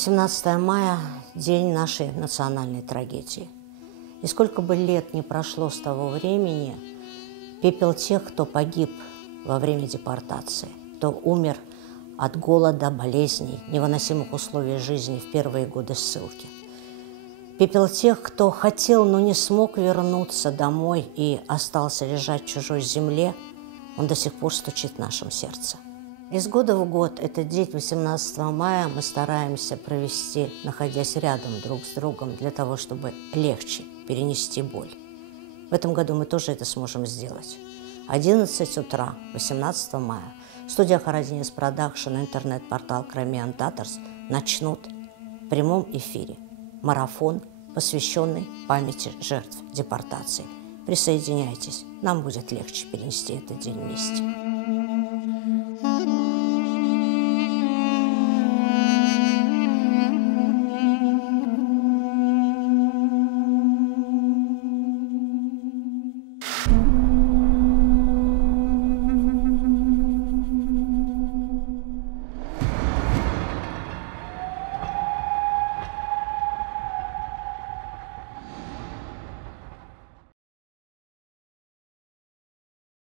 18 мая – день нашей национальной трагедии. И сколько бы лет ни прошло с того времени, пепел тех, кто погиб во время депортации, кто умер от голода, болезней, невыносимых условий жизни в первые годы ссылки. Пепел тех, кто хотел, но не смог вернуться домой и остался лежать в чужой земле, он до сих пор стучит в нашем сердце. Из года в год этот день 18 мая мы стараемся провести, находясь рядом друг с другом, для того, чтобы легче перенести боль. В этом году мы тоже это сможем сделать. 11 утра, 18 мая, студия Харадинис Продакшн, интернет-портал Crimean Tatars начнут в прямом эфире марафон, посвященный памяти жертв депортации. Присоединяйтесь, нам будет легче перенести этот день вместе.